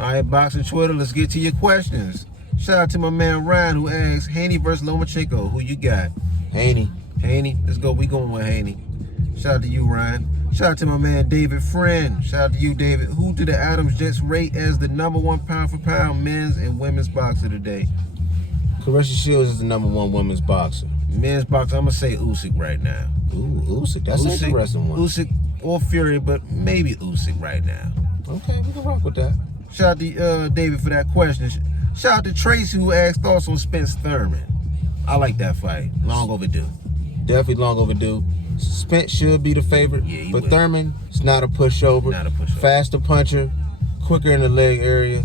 All right, Boxing Twitter, let's get to your questions. Shout out to my man Ryan who asks, Haney versus Lomachenko, who you got? Haney. Haney, let's go. We going with Haney. Shout out to you, Ryan. Shout out to my man David Friend. Shout out to you, David. Who do the Adams Jets rate as the #1 pound-for-pound men's and women's boxer today? Clarissa Shields is the #1 women's boxer. Men's boxer, I'm going to say Usyk right now. Ooh, Usyk. That's an interesting one. Usyk or Fury, but maybe Usyk right now. Okay, we can rock with that. Shout out to David for that question. Shout out to Tracy who asked thoughts on Spence Thurman. I like that fight. Long overdue. Definitely long overdue. Spence should be the favorite, but Thurman is not a pushover. Not a pushover. Faster puncher, quicker in the leg area.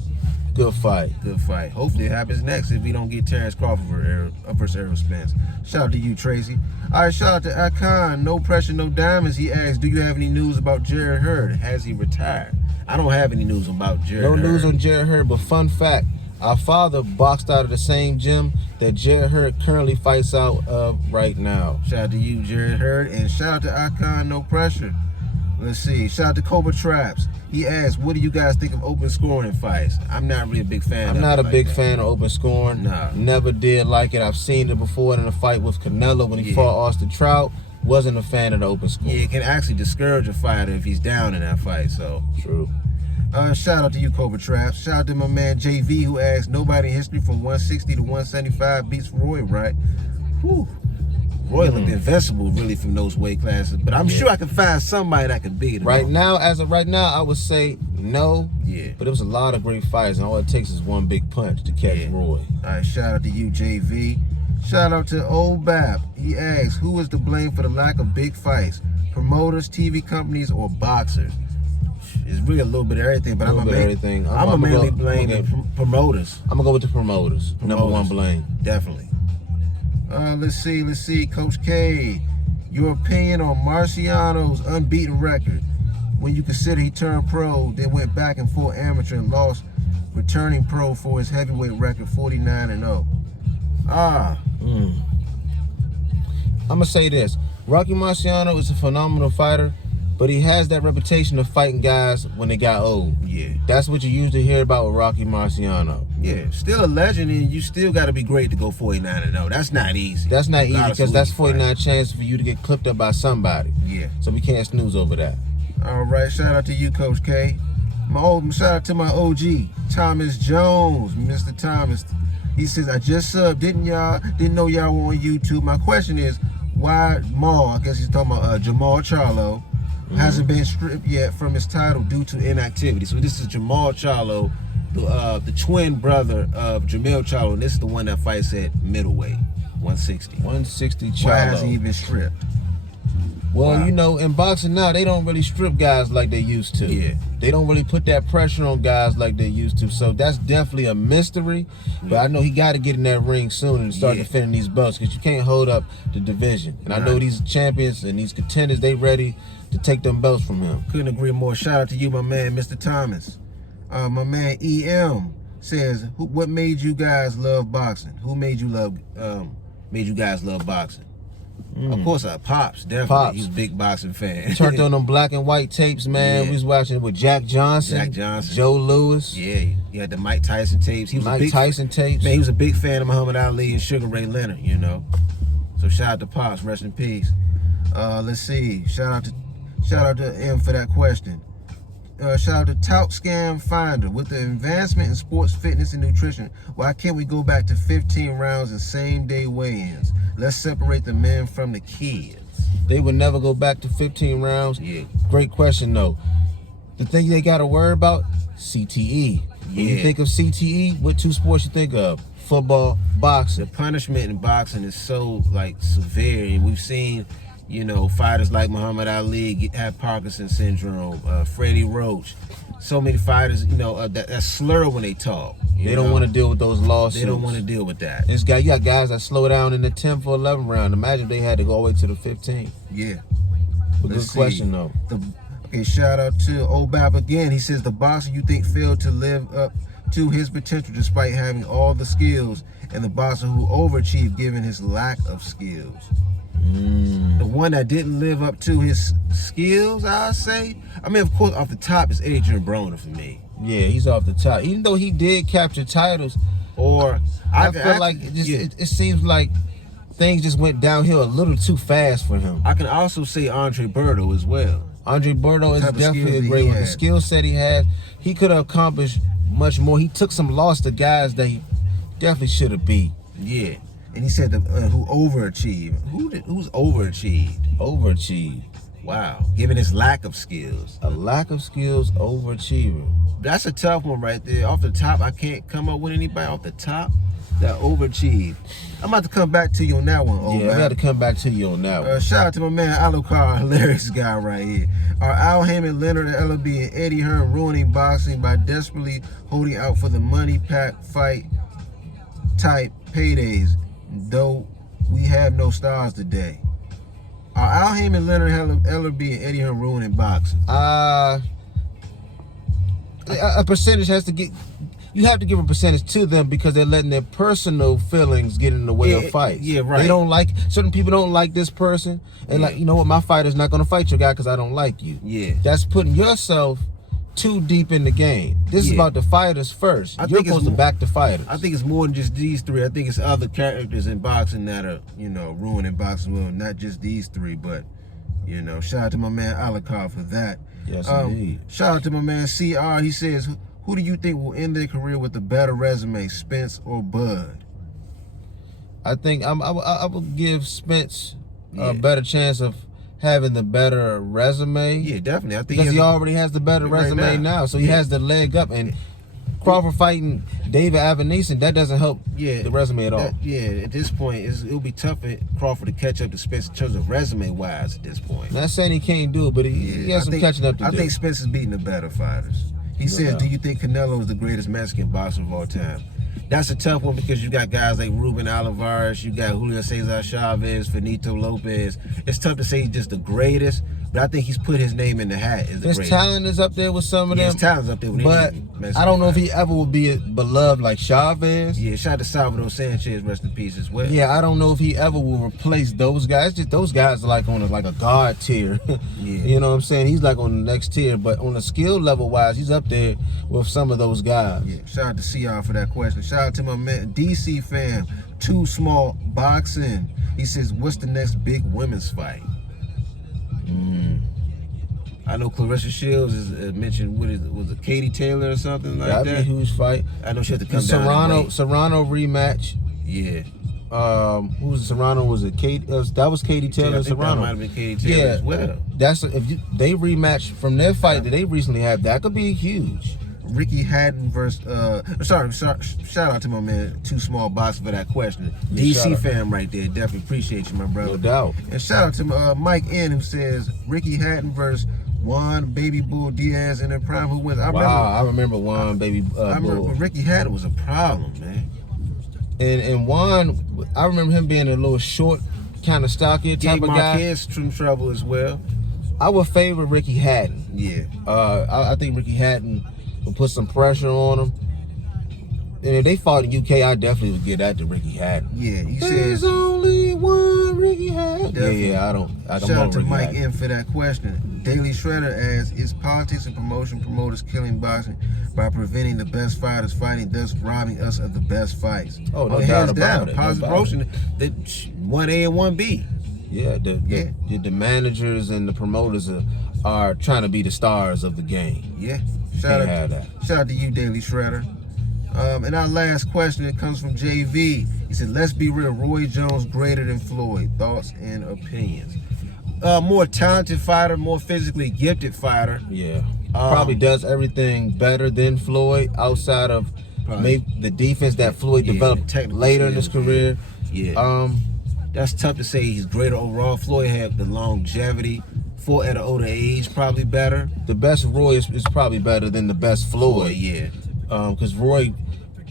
Good fight. Good fight. Hopefully it happens next if we don't get Terrence Crawford versus Errol Spence. Shout out to you, Tracy. All right, shout out to Akon. No Pressure, No Diamonds. He asked, do you have any news about Jared Hurd? Has he retired? I don't have any news about Jared Hurd. No news on Jared Hurd, but fun fact, our father boxed out of the same gym that Jared Hurd currently fights out of right now. Shout out to you, Jared Hurd, and shout out to Akon, No Pressure. Let's see. Shout out to Cobra Traps. He asked, what do you guys think of open scoring fights? I'm not really a big fan of it. I'm not a big fan of open scoring. Nah. Never did like it. I've seen it before in a fight with Canelo when he fought Austin Trout. Wasn't a fan of the open scoring. Yeah, it can actually discourage a fighter if he's down in that fight, so. True. Shout out to you, Cobra Traps. Shout out to my man JV who asked, nobody in history from 160 to 175 beats Roy, right? Whew. Roy looked invincible really from those weight classes, but I'm sure I can find somebody that can beat him. Right now, as of right now, I would say no. Yeah. But it was a lot of great fights, and all it takes is one big punch to catch Roy. All right, shout out to you, JV. Shout out to Old Bap. He asks, who is to blame for the lack of big fights? Promoters, TV companies, or boxers? It's really a little bit of everything, but I'm gonna mainly blame the promoters. I'm gonna go with the promoters. #1 blame. Definitely. Let's see. Coach K, your opinion on Marciano's unbeaten record when you consider he turned pro, then went back and forth amateur and lost, returning pro for his heavyweight record 49-0. I'm gonna say this: Rocky Marciano is a phenomenal fighter, but he has that reputation of fighting guys when they got old. Yeah. That's what you usually hear about with Rocky Marciano. Yeah, still a legend, and you still got to be great to go 49-0. That's not easy. That's not easy because that's 49 chance for you to get clipped up by somebody. Yeah. So we can't snooze over that. All right, shout out to you, Coach K. Shout out to my OG, Thomas Jones, Mr. Thomas. He says, I just subbed, didn't know y'all were on YouTube. My question is, why Maul, I guess he's talking about Jamal Charlo, hasn't been stripped yet from his title due to inactivity. So this is Jamal Charlo, the twin brother of Jamil Charlo, and this is the one that fights at middleweight, 160. 160 Charlo. Why hasn't he been stripped? Well, you know, in boxing now, they don't really strip guys like they used to. Yeah. They don't really put that pressure on guys like they used to. So that's definitely a mystery. But I know he got to get in that ring soon and start defending these belts because you can't hold up the division. And I know these champions and these contenders, they ready to take them belts from him. Couldn't agree more. Shout out to you, my man, Mr. Thomas. My man EM says, what made you guys love boxing? Who made you guys love boxing? Of course, Pops, definitely. Pops. He's a big boxing fan. Turned on them black and white tapes, man. Yeah. We was watching it with Jack Johnson, Joe Louis. Yeah, he had the Mike Tyson tapes. He was Mike Tyson tapes. Man, he was a big fan of Muhammad Ali and Sugar Ray Leonard, you know. So shout out to Pops, rest in peace. Let's see. Shout out to M for that question. Shout out to Tout Scam Finder. With the advancement in sports fitness and nutrition, why can't we go back to 15 rounds and same day weigh-ins? Let's separate the men from the kids. They would never go back to 15 rounds. Yeah. Great question though. The thing they gotta worry about, CTE. When you think of CTE, what two sports you think of? Football, boxing. The punishment in boxing is so severe, and we've seen, you know, fighters like Muhammad Ali have Parkinson's syndrome, Freddie Roach. So many fighters, you know, that slur when they talk. They don't want to deal with those lawsuits. They don't want to deal with that. You got guys that slow down in the 10th or 11th round. Imagine if they had to go all the way to the 15th. Yeah. But good question, though. Okay, shout out to Obab again. He says, the boxer you think failed to live up to his potential despite having all the skills, and the boxer who overachieved given his lack of skills. The one that didn't live up to his skills, I'll say. I mean, of course, off the top is Adrian Broner for me. Yeah, he's off the top. Even though he did capture titles, Or I feel like it seems like things just went downhill a little too fast for him. I can also say Andre Berto as well. Andre Berto is definitely a great one. The skill set he had, he could have accomplished much more. He took some loss to guys that he definitely should have beat. Yeah. And he said who overachieved. Who's overachieved? Overachieved. Wow. Given his lack of skills. A lack of skills, overachiever. That's a tough one right there. Off the top, I can't come up with anybody off the top that overachieved. I'm about to come back to you on that one, Yeah, I got to come back to you on that one. Shout out to my man Alucard, hilarious guy right here. Are Al Heyman, Leonard LB, and Eddie Hearn ruining boxing by desperately holding out for the money pack fight type paydays, though we have no stars today? Are Al Heyman, Leonard LB, and Eddie Hearn ruining boxing? A percentage has to get. You have to give a percentage to them because they're letting their personal feelings get in the way of fights. Yeah, right. They don't like, certain people don't like this person, and like, you know what, my fighter's not going to fight your guy because I don't like you. Yeah. That's putting yourself too deep in the game. This is about the fighters first. You're supposed to back the fighters. I think it's more than just these three. I think it's other characters in boxing that are, ruining boxing. Well, not just these three, but, shout out to my man Alucard for that. Yes, indeed. Shout out to my man CR. He says, who do you think will end their career with a better resume, Spence or Bud? I think I would give Spence a better chance of having the better resume. Yeah, definitely. I think because he already has the better resume now, so he has the leg up. And Crawford fighting David Avaneson, that doesn't help the resume at all. At this point, it'll be tough for Crawford to catch up to Spence in terms of resume-wise at this point. Not saying he can't do it, but he has some catching up to do. I think Spence is beating the better fighters. He says, do you think Canelo is the greatest Mexican boxer of all time? That's a tough one because you got guys like Ruben Olivares, you got Julio Cesar Chavez, Finito Lopez. It's tough to say he's just the greatest, but I think he's put his name in the hat as the greatest. His talent is up there with some of them. His talent's up there with but I don't know if he ever will be beloved like Chavez. Yeah, shout out to Salvador Sanchez, rest in peace as well. Yeah, I don't know if he ever will replace those guys. Just those guys are like on a guard tier. You know what I'm saying? He's like on the next tier, but on the skill level wise, he's up there with some of those guys. Yeah, shout out to CR for that question. Shout out to my man DC fam, Too Small Boxing. He says, what's the next big women's fight? I know Clarissa Shields is mentioned. Was it Katie Taylor or something like that? That'd be a huge fight. I know she had to come down. Serrano rematch. Yeah. Who was Serrano? Was it Kate? That was Katie Taylor. Serrano. That might have been Katie Taylor as well. That's they rematch from their fight that they recently had. That could be huge. Ricky Hatton versus shout out to my man Too Small Box for that question. DC fam right there, definitely appreciate you, my brother. No doubt. And shout out to Mike N, who says Ricky Hatton versus Juan Baby Bull Diaz in their prime. Who wins? I remember Juan Baby Bull. I remember Ricky Hatton was a problem, man. And Juan, I remember him being a little short, kind of stocky type of guy. Marquez some trouble as well. I would favor Ricky Hatton. Yeah. I think Ricky Hatton will put some pressure on him. And if they fought in UK, I definitely would give that to Ricky Hatton. Yeah, he There's says only one Ricky Hatton. Definitely. Yeah, I don't Shout out to Ricky Mike Hatton. N for that question. Daily Shredder asks, is politics and promoters killing boxing by preventing the best fighters fighting, thus robbing us of the best fights? Oh, no doubt about down. it. Positive promotion, 1A and 1B. Yeah, the managers and the promoters are trying to be the stars of the game. Yeah. Shout out to you, Daily Shredder. And our last question, it comes from JV. He said, let's be real, Roy Jones greater than Floyd. Thoughts and opinions? More talented fighter, more physically gifted fighter. Yeah. Probably does everything better than Floyd outside of maybe the defense that Floyd developed later in his career. Yeah. That's tough to say he's greater overall. Floyd had the longevity. Fought at an older age, probably better. The best Roy is probably better than the best Floyd. Yeah. Because Roy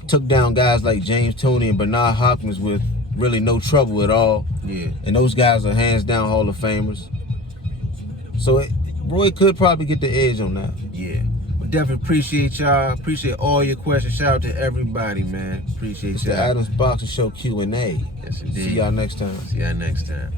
took down guys like James Toney and Bernard Hopkins with really no trouble at all. Yeah. And those guys are hands down Hall of Famers. So Roy could probably get the edge on that. Yeah. But definitely appreciate y'all. Appreciate all your questions. Shout out to everybody, man. Appreciate y'all. It's the Adams Boxing Show Q&A. Yes, indeed. See y'all next time. See y'all next time.